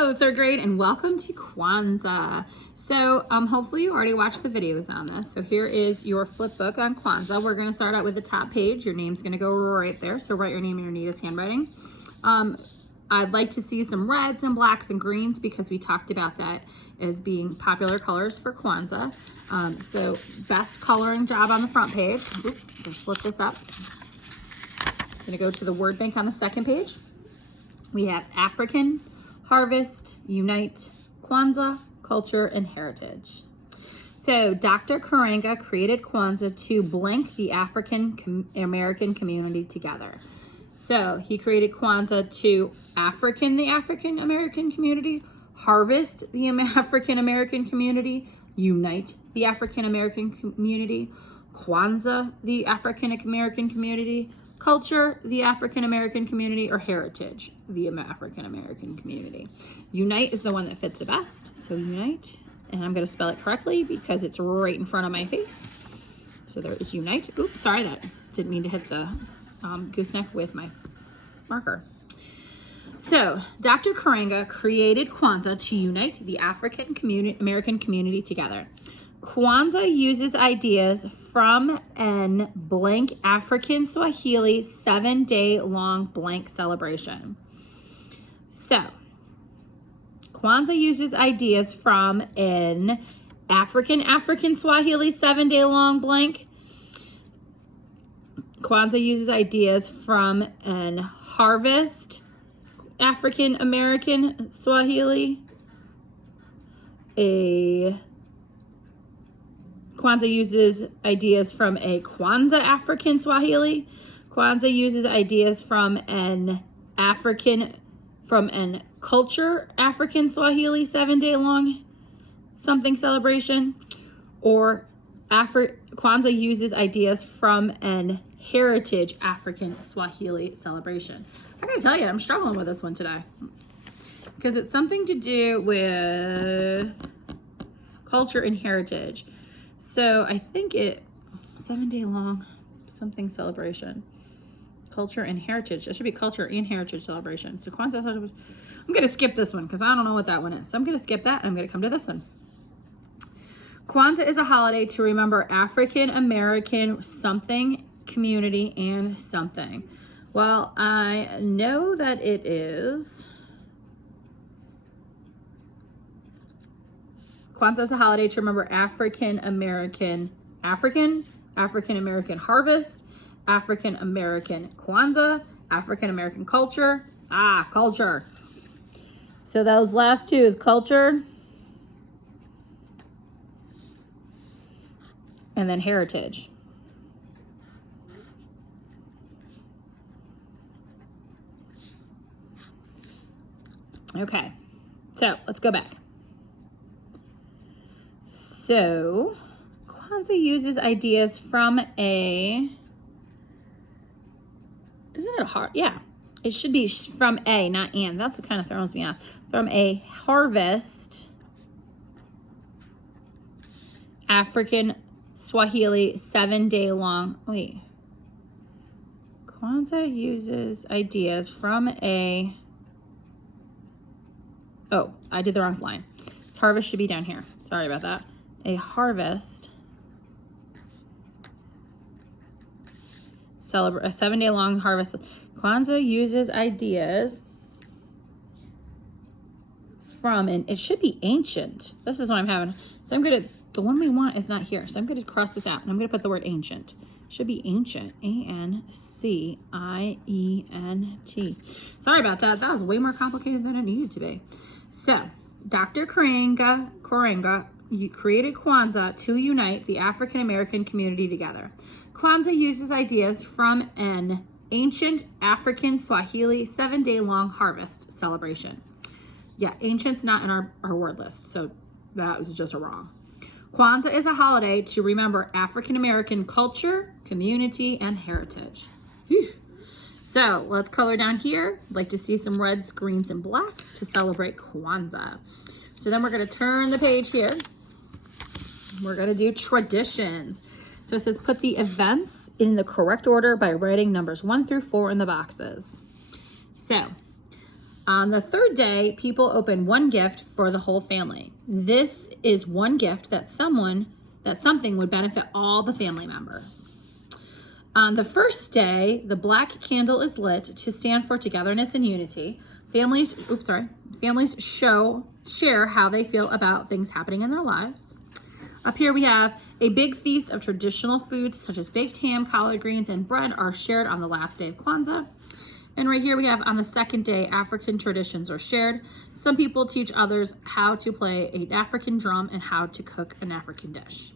Hello, third grade, and welcome to Kwanza. So hopefully you already watched the videos on this. So here is your flip book on Kwanza. We're going to start out with the top page. Your name's going to go right there. So write your name in your neatest handwriting. I'd like to see some reds and blacks and greens because we talked about that as being popular colors for Kwanza. So best coloring job on the front page. Oops, let's flip this up. I'm going to go to the word bank on the second page. We have African, Harvest, Unite, Kwanza, Culture, and Heritage. So Dr. Karenga created Kwanza to blank the African American community together. So he created Kwanza to the African American community, harvest the African American community, unite the African American community, Kwanza the African American community, culture the African American community, or heritage the African American community. Unite is the one that fits the best. So unite, and I'm going to spell it correctly because it's right in front of my face. So there is unite. Oops, sorry, that didn't mean to hit the gooseneck with my marker. So Dr. Karenga created Kwanza to unite the African American community together. Kwanza uses ideas from an blank African Swahili 7-day long blank celebration. So Kwanza uses ideas from an African Swahili 7-day long blank. Kwanza uses ideas from an harvest African American Swahili, Kwanza uses ideas from a Kwanza African Swahili. Kwanza uses ideas from an culture African Swahili 7-day long something celebration, or Kwanza uses ideas from an heritage African Swahili celebration. I gotta tell you, I'm struggling with this one today because it's something to do with culture and heritage. So I think 7-day long something celebration, culture and heritage. It should be culture and heritage celebration. So Kwanzaa, I'm going to skip this one because I don't know what that one is. So I'm going to skip that and I'm going to come to this one. Kwanzaa is a holiday to remember African American something, community, and something. Well, I know that it is. Kwanzaa is a holiday to remember African American harvest, African American Kwanzaa, African American culture. Culture. So those last two is culture and then heritage. Okay, so let's go back. So Kwanzaa uses ideas from isn't it hard? Yeah, it should be from a, not and. That's what kind of throws me off. From a harvest African Swahili 7-day long. Wait. Kwanzaa uses ideas from a. Oh, I did the wrong line. This harvest should be down here. Sorry about that. A harvest, a 7-day long harvest. Kwanzaa uses ideas from, and it should be ancient. This is what I'm having. So I'm going to, the one we want is not here. So I'm going to cross this out and I'm going to put the word ancient. Should be ancient, ANCIENT. Sorry about that. That was way more complicated than it needed to be. So Dr. Karenga created Kwanzaa to unite the African American community together. Kwanzaa uses ideas from an ancient African Swahili 7-day long harvest celebration. Yeah, ancient's not in our word list, so that was just a wrong. Kwanzaa is a holiday to remember African American culture, community, and heritage. Whew. So let's color down here. I'd like to see some reds, greens, and blacks to celebrate Kwanzaa. So then we're going to turn the page here. We're going to do traditions. So it says put the events in the correct order by writing numbers 1 through 4 in the boxes. So On the third day, people open one gift for the whole family. This is one gift that something would benefit all the family members. On the first day, the black candle is lit to stand for togetherness and unity. Families share how they feel about things happening in their lives. Up here we have a big feast of traditional foods such as baked ham, collard greens, and bread are shared on the last day of Kwanzaa. And right here we have on the second day, African traditions are shared. Some people teach others how to play an African drum and how to cook an African dish.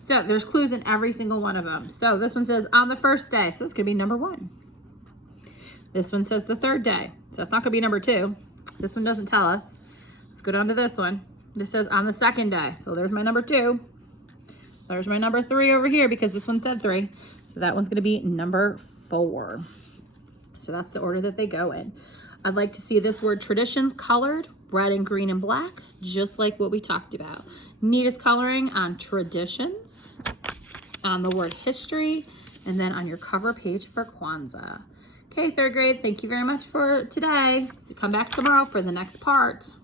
So there's clues in every single one of them. So this one says on the first day, so it's gonna be number 1. This one says the third day, so it's not gonna be number 2. This one doesn't tell us. Let's go down to this one. This says on the second day, so there's my number 2. There's my number 3 over here because this one said 3. So that one's gonna be number 4. So that's the order that they go in. I'd like to see this word traditions colored, red and green and black, just like what we talked about. Neatest coloring on traditions, on the word history, and then on your cover page for Kwanzaa. Okay, 3rd grade, thank you very much for today. Come back tomorrow for the next part.